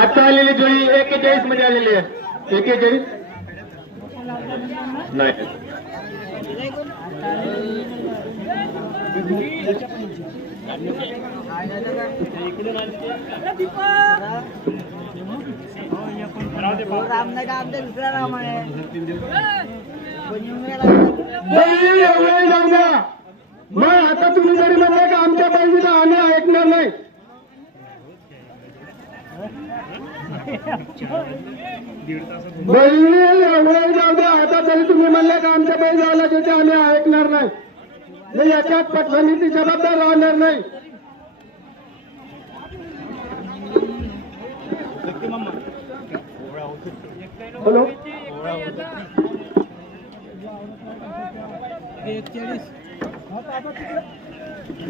आता आलेली जोडी 41 मध्ये आलेली आहे. 41 नाही मग आता तुम्ही जरी म्हणलं का आमच्या पाहिजे आम्ही ऐकणार नाही. जाऊ द्या. आता तरी तुम्ही म्हणले का आमच्या पाहिजे आला तिथे आम्ही ऐकणार नाही. याच्यात पक्षांनी जबाबदार राहणार नाही. हॅलो 41